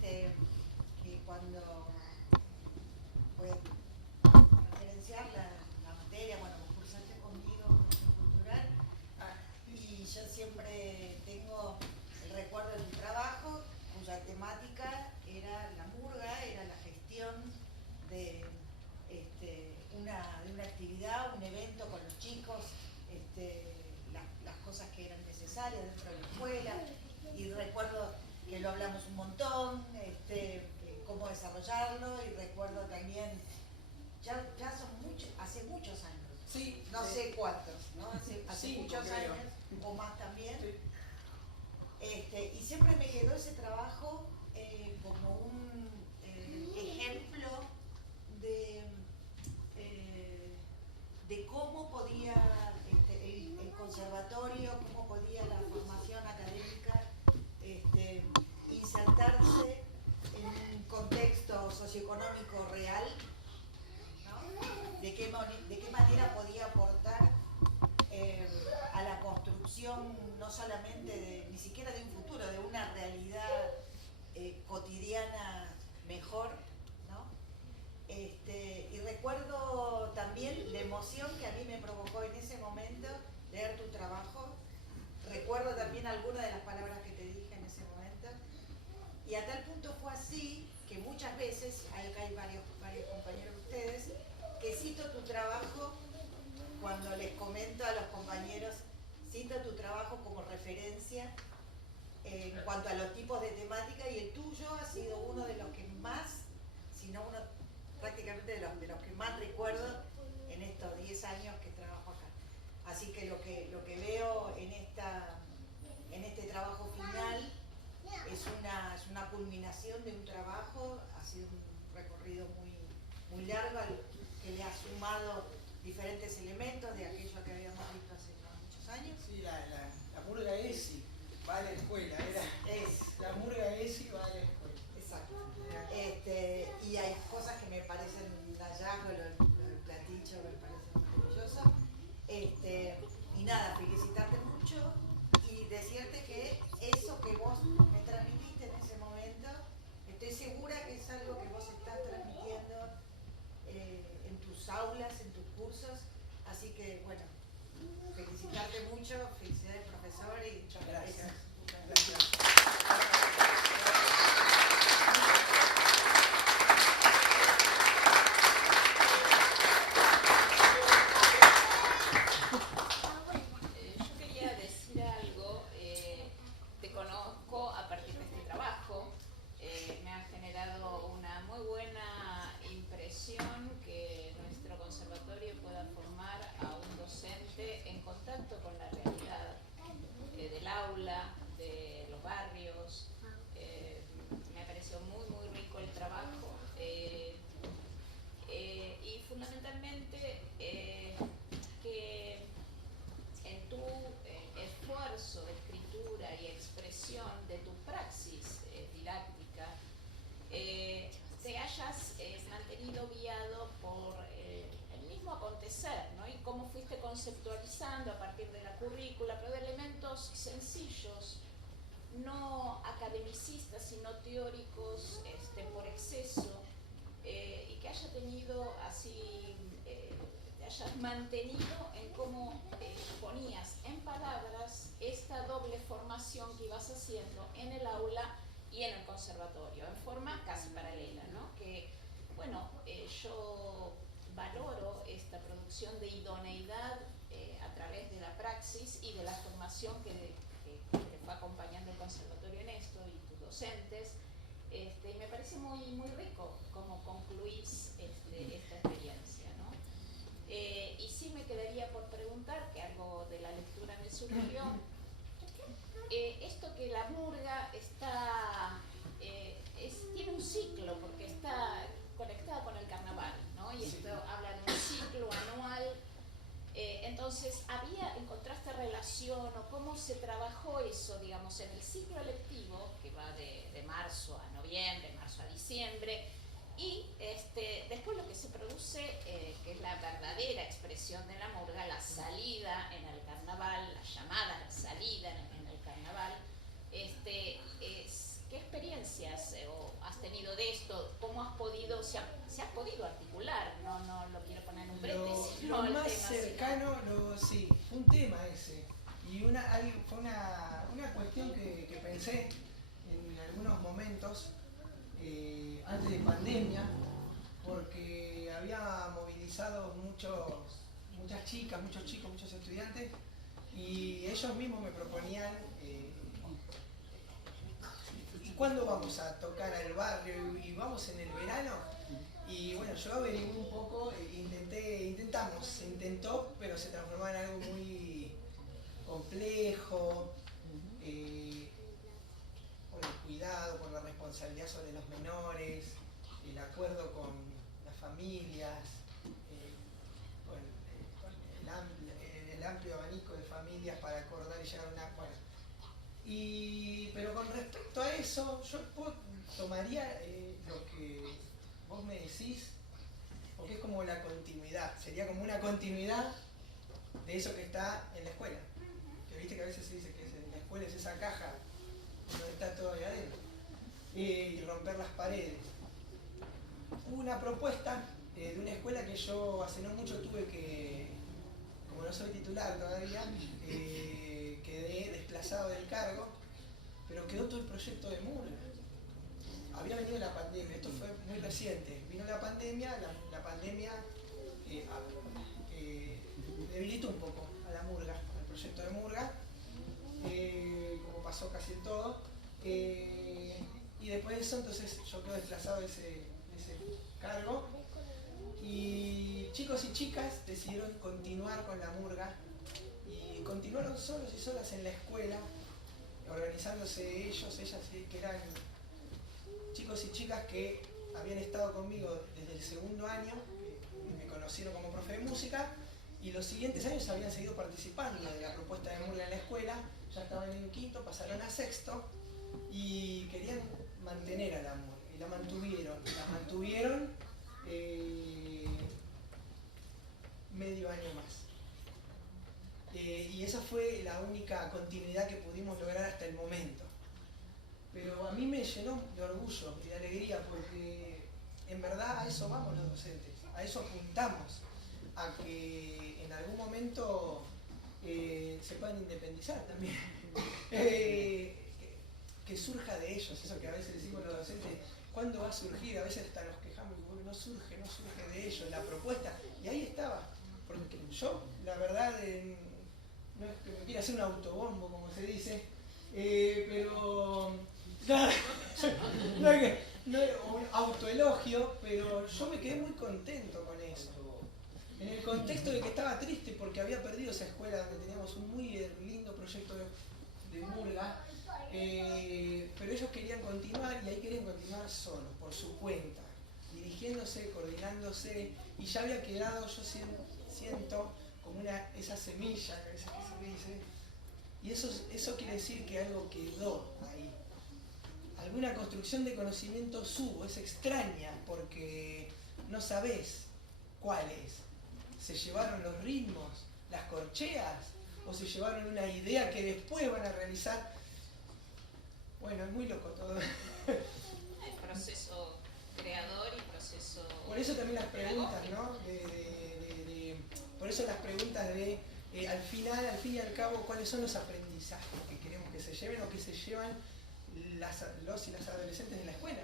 Que cuando voy a referenciar la materia, bueno, vos cursaste conmigo gestión cultural, y yo siempre tengo el recuerdo de mi trabajo, cuya temática era la murga, era la gestión de una actividad, un evento con los chicos, las cosas que eran necesarias dentro de la escuela, y recuerdo que lo hablamos un montón, cómo desarrollarlo, y recuerdo también, ya son hace muchos años, Sí, no sé cuántos, ¿no? Hace sí, muchos creo. años o más también, Sí. y siempre me quedó ese trabajo como un ejemplo de cómo podía el conservatorio, cómo podía la formación académica insertarse en un contexto socioeconómico real, ¿no? De qué manera podía aportar a la construcción no solamente ni siquiera de un futuro, de una realidad cotidiana mejor, ¿no? Y recuerdo también la emoción que a mí me provocó en ese momento leer tu trabajo. Recuerdo también algunas de las palabras que te dije en ese momento. Y a tal punto fue así que muchas veces, acá hay varios compañeros de ustedes, que cito tu trabajo cuando les comento a los compañeros, cito tu trabajo como referencia en cuanto a los tipos de temática, y el tuyo ha sido uno de los que más, si no uno prácticamente de los que más recuerdo en estos 10 años que trabajo acá. Así que lo que veo en este trabajo final es una culminación de un trabajo, ha sido un recorrido muy largo al que le ha sumado diferentes elementos de aquello que habíamos visto hace muchos años. Sí, la murga ESI va a la escuela, la murga ESI va a la escuela. Exacto. Y hay cosas que me parecen un hallazgo, lo del platillo me parece maravilloso. Y nada, felicitarte mucho y decirte que eso que vos me transmitiste en ese momento, estoy segura que es algo que vos estás mucho, felicidades profesor y muchas gracias. Muchas gracias. Yo quería decir algo. Te conozco a partir de este trabajo. Me ha generado una muy buena impresión que nuestro conservatorio pueda formar a un docente en contacto con la realidad del aula, de los barrios. Me ha parecido muy, muy rico el trabajo. Y fundamentalmente que en tu esfuerzo de escritura y expresión de tu praxis didáctica te hayas mantenido guiado por el mismo acontecer, ¿no? Y cómo fuiste conceptualizando a partir de la currícula, pero de elementos sencillos, no academicistas, sino teóricos por exceso, y que haya tenido así, te hayas mantenido en cómo ponías en palabras esta doble formación que ibas haciendo en el aula y en el conservatorio, en forma casi paralela, ¿no? Que, bueno, yo valoro esta producción de idoneidad a través de la praxis y de la formación que te fue acompañando el conservatorio en esto y tus docentes. Y me parece muy, muy rico cómo concluís esta experiencia, ¿no? Y sí me quedaría por preguntar, que algo de la lectura me surgió, esto que la murga tiene un ciclo, porque está conectada con el carnaval, ¿no? Y esto habla de un ciclo anual. Entonces, ¿encontraste relación o cómo se trabajó eso, digamos, en el ciclo lectivo, que va de marzo a noviembre, marzo a diciembre, y después lo que se produce, que es la verdadera expresión de la murga, la salida en el carnaval, la llamada salida en el carnaval? ¿Qué experiencias has tenido de esto? ¿Cómo has podido, se has podido articular? No lo quiero poner en un brete, Lo más cercano, sí, fue un tema ese. Y fue una cuestión que pensé en algunos momentos antes de pandemia, porque había movilizado muchas chicas, muchos chicos, muchos estudiantes, y ellos mismos me proponían ¿cuándo vamos a tocar al barrio? ¿Y vamos en el verano? Y bueno, yo averigué un poco, se intentó, pero se transformó en algo muy complejo, por el cuidado, por la responsabilidad sobre los menores, el acuerdo con las familias, con el amplio abanico de familias para acordar y llegar a un acuerdo. Pero con respecto a eso, yo tomaría lo que vos me decís, porque es como la continuidad, sería como una continuidad de eso que está en la escuela. Que viste que a veces se dice que en la escuela es esa caja donde está todo ahí adentro. Y romper las paredes. Hubo una propuesta de una escuela que yo hace no mucho tuve que, como no soy titular todavía, quedé desplazado del cargo, pero quedó todo el proyecto de murga. Había venido la pandemia, esto fue muy reciente, vino la pandemia, la pandemia debilitó un poco a la murga, al proyecto de murga, como pasó casi en todo, y después de eso entonces yo quedo desplazado de ese cargo, y chicos y chicas decidieron continuar con la murga, y continuaron solos y solas en la escuela, organizándose ellas, que eran chicos y chicas que habían estado conmigo desde el segundo año, que me conocieron como profe de música, y los siguientes años habían seguido participando de la propuesta de murga en la escuela, ya estaban en quinto, pasaron a sexto, y querían mantener a la murga, y la mantuvieron medio año más. Y esa fue la única continuidad que pudimos lograr hasta el momento. Pero a mí me llenó de orgullo y de alegría, porque en verdad a eso vamos los docentes, a eso apuntamos, a que en algún momento se puedan independizar también. Que surja de ellos, eso que a veces decimos los docentes, ¿cuándo va a surgir? A veces hasta nos quejamos y bueno, no surge de ellos la propuesta. Y ahí estaba, porque yo, la verdad, no es que me quiera hacer un autobombo, como se dice, pero no es un autoelogio, pero yo me quedé muy contento con eso. En el contexto de que estaba triste porque había perdido esa escuela donde teníamos un muy lindo proyecto de murga, pero ellos querían continuar y ahí querían continuar solos, por su cuenta, dirigiéndose, coordinándose, y ya había quedado, yo siento, como esa semilla, a veces que se dice, y eso quiere decir que algo quedó ahí. Alguna construcción de conocimiento hubo, es extraña porque no sabés cuál es. ¿Se llevaron los ritmos, las corcheas? ¿O se llevaron una idea que después van a realizar? Bueno, es muy loco todo. El proceso creador y proceso... Por eso también las preguntas, ¿no? Por eso las preguntas de, al fin y al cabo, ¿cuáles son los aprendizajes que queremos que se lleven o que se llevan los y las adolescentes de la escuela?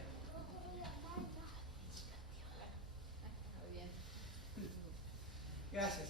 Muy bien. Gracias.